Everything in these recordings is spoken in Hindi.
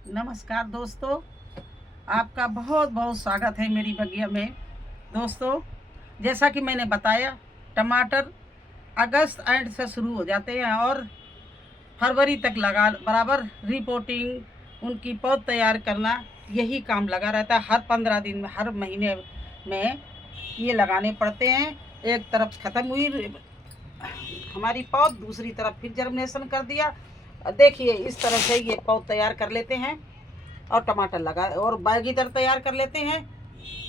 नमस्कार दोस्तों, आपका बहुत बहुत स्वागत है मेरी बगिया में। दोस्तों, जैसा कि मैंने बताया, टमाटर अगस्त एंड से शुरू हो जाते हैं और फरवरी तक लगा बराबर रिपोर्टिंग, उनकी पौध तैयार करना, यही काम लगा रहता है। हर 15 दिन में, हर महीने में ये लगाने पड़ते हैं। एक तरफ ख़त्म हुई हमारी पौध, दूसरी तरफ फिर जर्मिनेशन कर दिया। देखिए, इस तरह से ये पौध तैयार कर लेते हैं और टमाटर लगा और बैग इधर तैयार कर लेते हैं।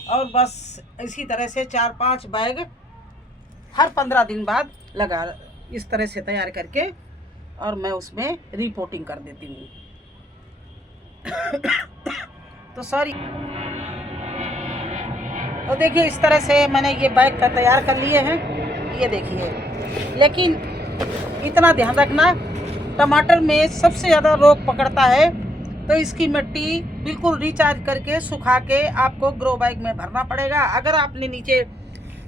और बस इसी तरह से 4-5 बैग हर 15 दिन बाद लगा, इस तरह से तैयार करके और मैं उसमें रिपोर्टिंग कर देती हूँ। तो सॉरी। तो देखिए, इस तरह से मैंने ये बैग का तैयार कर लिए हैं, ये देखिए। लेकिन इतना ध्यान रखना, टमाटर में सबसे ज़्यादा रोग पकड़ता है, तो इसकी मिट्टी बिल्कुल रिचार्ज करके सुखा के आपको ग्रो बैग में भरना पड़ेगा। अगर आपने नीचे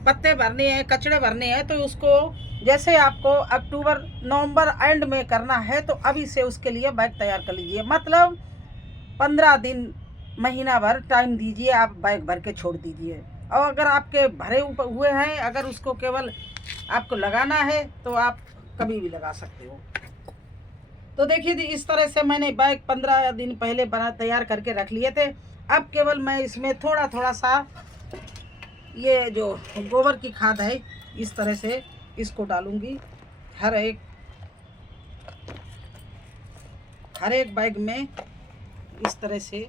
पत्ते भरने हैं, कचड़े भरने हैं, तो उसको जैसे आपको अक्टूबर नवंबर एंड में करना है, तो अभी से उसके लिए बैग तैयार कर लीजिए। मतलब 15 दिन, महीना भर टाइम दीजिए, आप बैग भर के छोड़ दीजिए। और अगर आपके भरे हुए हैं, अगर उसको केवल आपको लगाना है, तो आप कभी भी लगा सकते हो। तो देखिए, इस तरह से मैंने बैग 15 दिन पहले बना तैयार करके रख लिए थे। अब केवल मैं इसमें थोड़ा थोड़ा सा ये जो गोबर की खाद है, इस तरह से इसको डालूंगी। हर एक बैग में इस तरह से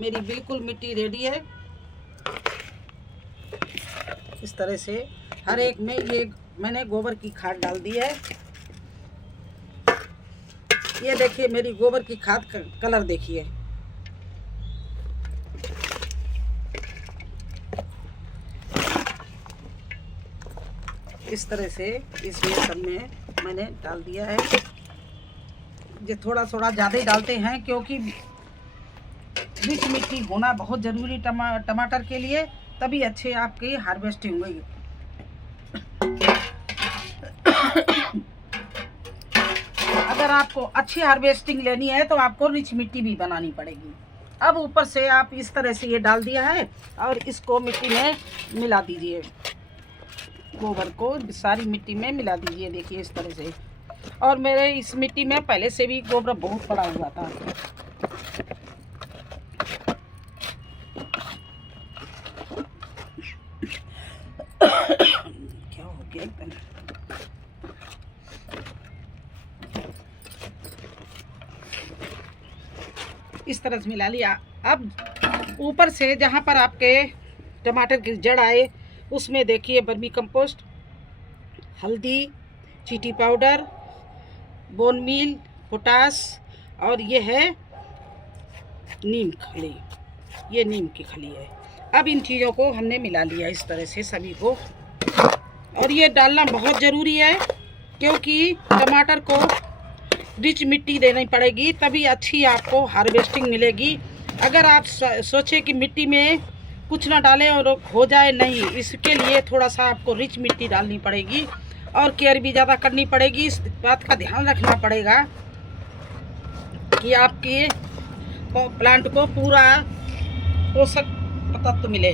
मेरी बिल्कुल मिट्टी रेडी है। इस तरह से हर एक में ये मैंने गोबर की खाद डाल दी है। ये देखिए, मेरी गोबर की खाद का कलर देखिए। इस तरह से इसमें सब में मैंने डाल दिया है। ये थोड़ा थोड़ा ज़्यादा ही डालते हैं, क्योंकि रिच मिट्टी होना बहुत ज़रूरी टमाटर के लिए, तभी अच्छे आपकी हार्वेस्टिंग होगी। अगर आपको अच्छी हार्वेस्टिंग लेनी है, तो आपको रिच मिट्टी भी बनानी पड़ेगी। अब ऊपर से आप इस तरह से ये डाल दिया है और इसको मिट्टी में मिला दीजिए। गोबर को सारी मिट्टी में मिला दीजिए, देखिए इस तरह से। और मेरे इस मिट्टी में पहले से भी गोबर बहुत पड़ा हुआ था। क्या हो गया एकदम। इस तरह से मिला लिया। अब ऊपर से जहाँ पर आपके टमाटर की जड़ आए, उसमें देखिए वर्मी कंपोस्ट, हल्दी, चीटी पाउडर, बोन मील, पोटास, और ये है नीम खली। ये नीम की खली है। अब इन चीज़ों को हमने मिला लिया इस तरह से सभी को। और ये डालना बहुत ज़रूरी है, क्योंकि टमाटर को रिच मिट्टी देनी पड़ेगी, तभी अच्छी आपको हार्वेस्टिंग मिलेगी। अगर आप सोचें कि मिट्टी में कुछ ना डालें और हो जाए, नहीं, इसके लिए थोड़ा सा आपको रिच मिट्टी डालनी पड़ेगी और केयर भी ज़्यादा करनी पड़ेगी। इस बात का ध्यान रखना पड़ेगा कि आपके प्लांट को पूरा पोषक तत्व मिले।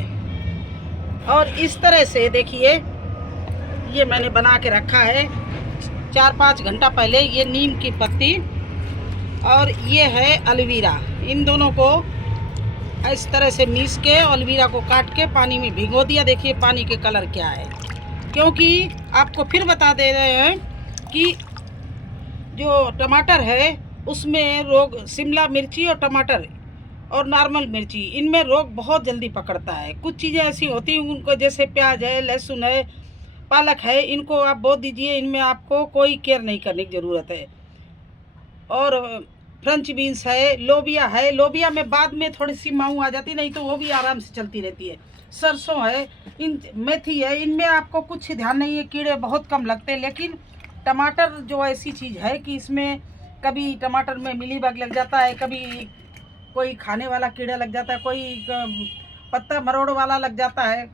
और इस तरह से देखिए, ये मैंने बना के रखा है 4-5 घंटा पहले। ये नीम की पत्ती और ये है एलोवेरा, इन दोनों को इस तरह से मीस के एलोवेरा को काट के पानी में भिगो दिया। देखिए पानी के कलर क्या है, क्योंकि आपको फिर बता दे रहे हैं कि जो टमाटर है उसमें रोग, शिमला मिर्ची और टमाटर और नॉर्मल मिर्ची, इनमें रोग बहुत जल्दी पकड़ता है। कुछ चीज़ें ऐसी होती हैं उनको, जैसे प्याज है, लहसुन है, पालक है, इनको आप बो दीजिए, इनमें आपको कोई केयर नहीं करने की ज़रूरत है। और फ्रेंच बीन्स है, लोबिया है, लोबिया में बाद में थोड़ी सी माऊ आ जाती, नहीं तो वो भी आराम से चलती रहती है। सरसों है, इन मेथी है, इनमें आपको कुछ ध्यान नहीं है, कीड़े बहुत कम लगते हैं। लेकिन टमाटर जो ऐसी चीज़ है कि इसमें कभी टमाटर में मिलीबग लग जाता है, कभी कोई खाने वाला कीड़ा लग जाता है, कोई पत्ता मरोड़ वाला लग जाता है,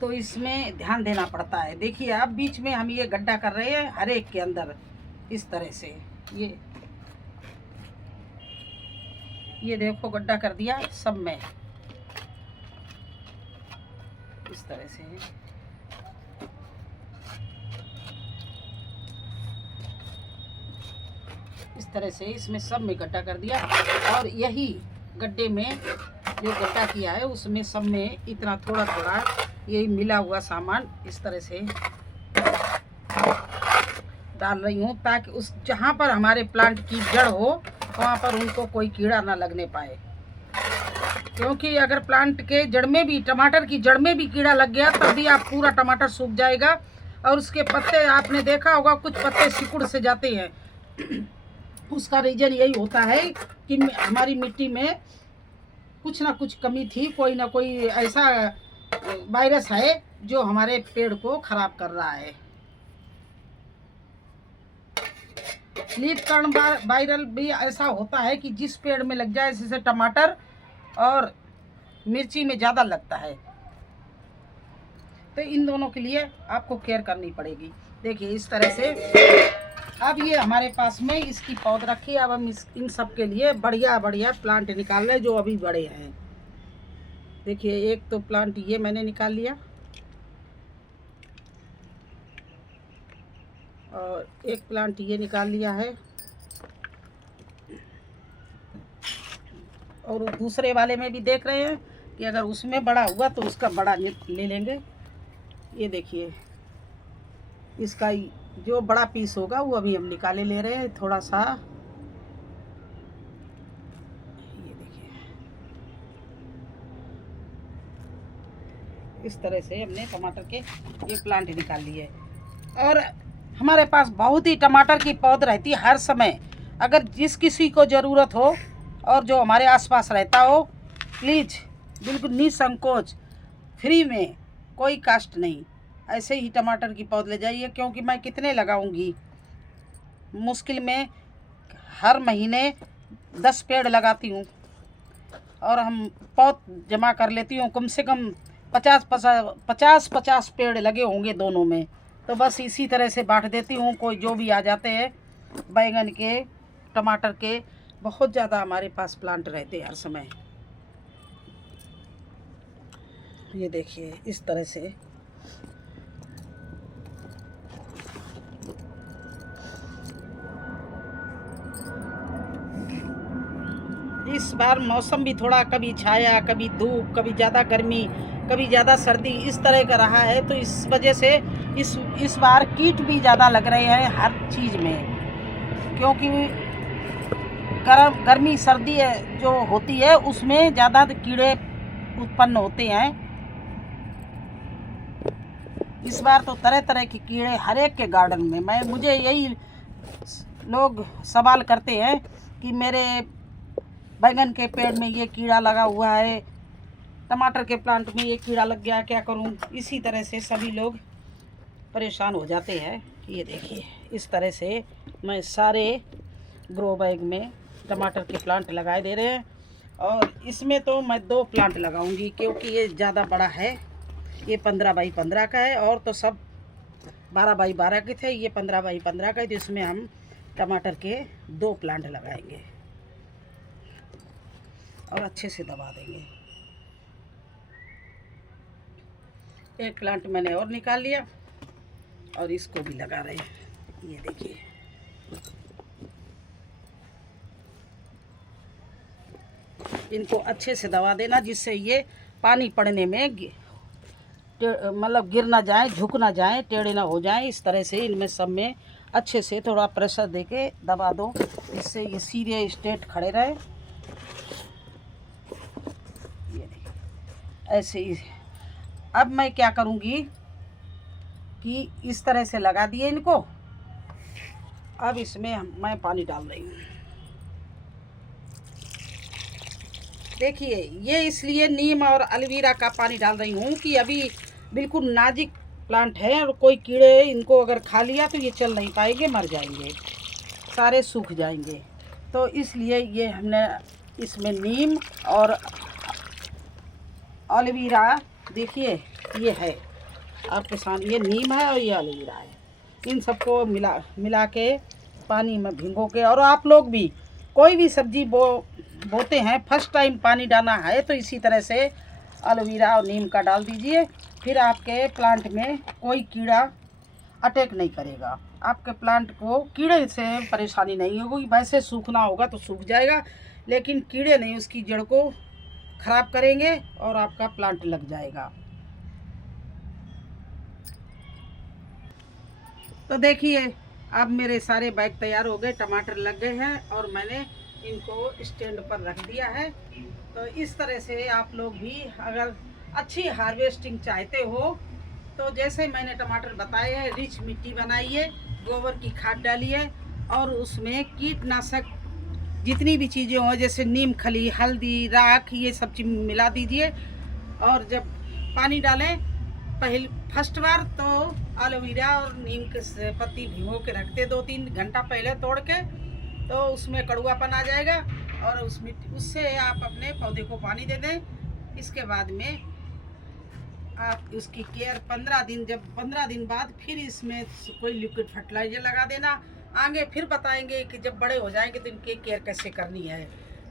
तो इसमें ध्यान देना पड़ता है। देखिए, अब बीच में हम ये गड्ढा कर रहे हैं हर एक के अंदर, इस तरह से। ये ये देखो गड्ढा कर दिया सब में, इस तरह से। इस तरह से इसमें सब में गड्ढा कर दिया, और यही गड्ढे में जो गड्ढा किया है उसमें सब में इतना थोड़ा थोड़ा यही मिला हुआ सामान इस तरह से डाल रही हूँ, ताकि उस जहाँ पर हमारे प्लांट की जड़ हो वहाँ पर उनको कोई कीड़ा ना लगने पाए। क्योंकि अगर प्लांट के जड़ में भी, टमाटर की जड़ में भी कीड़ा लग गया तब भी आप पूरा टमाटर सूख जाएगा, और उसके पत्ते आपने देखा होगा कुछ पत्ते सिकुड़ से जाते हैं। उसका रीज़न यही होता है कि हमारी मिट्टी में कुछ ना कुछ कमी थी, कोई ना कोई ऐसा वायरस है जो हमारे पेड़ को खराब कर रहा है। लीफ कर्न वायरल भी ऐसा होता है कि जिस पेड़ में लग जाए, जैसे टमाटर और मिर्ची में ज़्यादा लगता है, तो इन दोनों के लिए आपको केयर करनी पड़ेगी। देखिए इस तरह से अब ये हमारे पास में इसकी पौध रखी है। अब हम इन सब के लिए बढ़िया बढ़िया प्लांट निकाल रहे हैं जो अभी बड़े हैं। देखिए एक तो प्लांट ये मैंने निकाल लिया, और एक प्लांट ये निकाल लिया है, और दूसरे वाले में भी देख रहे हैं कि अगर उसमें बड़ा हुआ तो उसका बड़ा ले लेंगे। ये देखिए इसका जो बड़ा पीस होगा वो अभी हम निकाले ले रहे हैं थोड़ा सा। ये देखिए इस तरह से हमने टमाटर के ये प्लांट निकाल लिए। और हमारे पास बहुत ही टमाटर की पौध रहती है हर समय। अगर जिस किसी को ज़रूरत हो और जो हमारे आसपास रहता हो, प्लीज़ बिल्कुल निसंकोच, फ्री में, कोई कास्ट नहीं, ऐसे ही टमाटर की पौध ले जाइए। क्योंकि मैं कितने लगाऊंगी, मुश्किल में हर महीने 10 पेड़ लगाती हूँ, और हम पौध जमा कर लेती हूँ। कम से कम 50 पेड़ लगे होंगे दोनों में। तो बस इसी तरह से बांट देती हूँ, कोई जो भी आ जाते हैं। बैंगन के, टमाटर के बहुत ज़्यादा हमारे पास प्लांट रहते हैं हर समय। ये देखिए इस तरह से इस बार मौसम भी थोड़ा कभी छाया, कभी धूप, कभी ज़्यादा गर्मी, कभी ज़्यादा सर्दी, इस तरह का रहा है। तो इस वजह से इस बार कीट भी ज़्यादा लग रहे हैं हर चीज़ में। क्योंकि गर्मी सर्दी जो होती है उसमें ज़्यादा कीड़े उत्पन्न होते हैं। इस बार तो तरह तरह के कीड़े हर एक के गार्डन में। मुझे यही लोग सवाल करते हैं कि मेरे बैंगन के पेड़ में ये कीड़ा लगा हुआ है, टमाटर के प्लांट में ये कीड़ा लग गया, क्या करूं। इसी तरह से सभी लोग परेशान हो जाते हैं। ये देखिए इस तरह से मैं सारे ग्रो बैग में टमाटर के प्लांट लगाए दे रहे हैं। और इसमें तो मैं 2 प्लांट लगाऊंगी क्योंकि ये ज़्यादा बड़ा है। ये 15 बाई 15 का है, और तो सब 12 बाई 12 के थे। ये 15 बाई 15 का है, तो इसमें हम टमाटर के 2 प्लांट लगाएंगे और अच्छे से दबा देंगे। एक प्लांट मैंने और निकाल लिया और इसको भी लगा रहे हैं। ये देखिए इनको अच्छे से दबा देना, जिससे ये पानी पड़ने में मतलब गिर ना जाए, झुक ना जाए, टेढ़े ना हो जाए। इस तरह से इनमें सब में अच्छे से थोड़ा प्रेशर देके दबा दो, इससे ये सीधे स्ट्रेट खड़े रहे। ये देखिए ऐसे ही। अब मैं क्या करूँगी कि इस तरह से लगा दिए इनको। अब इसमें मैं पानी डाल रही हूँ। देखिए ये इसलिए नीम और एलोवेरा का पानी डाल रही हूँ कि अभी बिल्कुल नाजुक प्लांट है, और कोई कीड़े इनको अगर खा लिया तो ये चल नहीं पाएंगे, मर जाएंगे, सारे सूख जाएंगे। तो इसलिए ये हमने इसमें नीम और एलोवेरा, देखिए ये है आपके सामने, ये नीम है और ये एलोवेरा है। इन सबको मिला के पानी में भिगो के, और आप लोग भी कोई भी सब्जी बोते हैं, फर्स्ट टाइम पानी डालना है तो इसी तरह से एलोवेरा और नीम का डाल दीजिए। फिर आपके प्लांट में कोई कीड़ा अटैक नहीं करेगा, आपके प्लांट को कीड़े से परेशानी नहीं होगी। वैसे सूखना होगा तो सूख जाएगा, लेकिन कीड़े नहीं उसकी जड़ को ख़राब करेंगे और आपका प्लांट लग जाएगा। तो देखिए अब मेरे सारे बैग तैयार हो गए, टमाटर लग गए हैं और मैंने इनको स्टैंड पर रख दिया है। तो इस तरह से आप लोग भी अगर अच्छी हार्वेस्टिंग चाहते हो तो जैसे मैंने टमाटर बताए हैं, रिच मिट्टी बनाइए, गोबर की खाद डालिए और उसमें कीटनाशक जितनी भी चीज़ें हो जैसे नीम खली, हल्दी, राख, ये सब चीज़ मिला दीजिए। और जब पानी डालें फर्स्ट बार तो एलोवेरा और नीम के पत्ती भिगो के रखते 2-3 घंटा पहले तोड़ के, तो उसमें कड़ुआपन आ जाएगा और उससे आप अपने पौधे को पानी दे दें। इसके बाद में आप उसकी केयर 15 दिन, जब 15 दिन बाद फिर इसमें कोई लिक्विड फर्टिलाइजर लगा देना। आगे फिर बताएंगे कि जब बड़े हो जाएंगे तो इनकी केयर कैसे करनी है।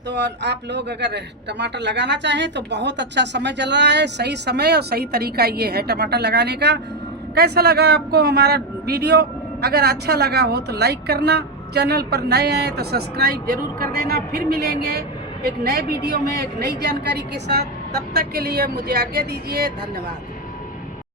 तो आप लोग अगर टमाटर लगाना चाहें तो बहुत अच्छा समय चल रहा है, सही समय और सही तरीका ये है टमाटर लगाने का। कैसा लगा आपको हमारा वीडियो? अगर अच्छा लगा हो तो लाइक करना, चैनल पर नए हैं तो सब्सक्राइब जरूर कर देना। फिर मिलेंगे एक नए वीडियो में एक नई जानकारी के साथ। तब तक के लिए मुझे आज्ञा दीजिए, धन्यवाद।